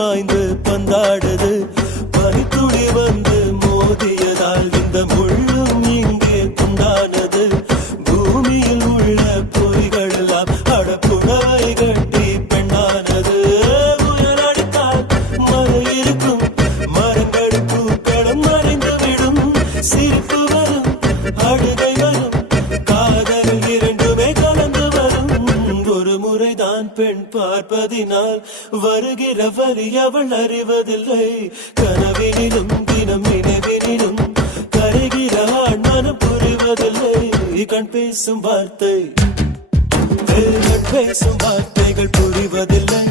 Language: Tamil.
பாய்ந்து பந்தாடுது பனித்துளி வந்து மோதியதால் இந்த முள்ளும் இங்கே துண்டானது பூமியில் உள்ள பொறிகள் எல்லாம் அடப்புடவை கட்டி பெண்ணானது புயல் அடித்தால் மழை இருக்கும் மரங்கள் பூக்களும் மறைந்து விடும் சிரிப்பு வரும் அழுகை வரும் காதல் இரண்டுமே கலந்து வரும் ஒரு முறைதான் பெண் பார்ப்பதினால் வருகிற வரி அவள் அறிவதில்லை கனவினிலும் தினம் நினைவினிலும் கரைகிற ஆண் மனம் புரிவதில்லை கண் பேசும் வார்த்தைகள் புரிவதில்லை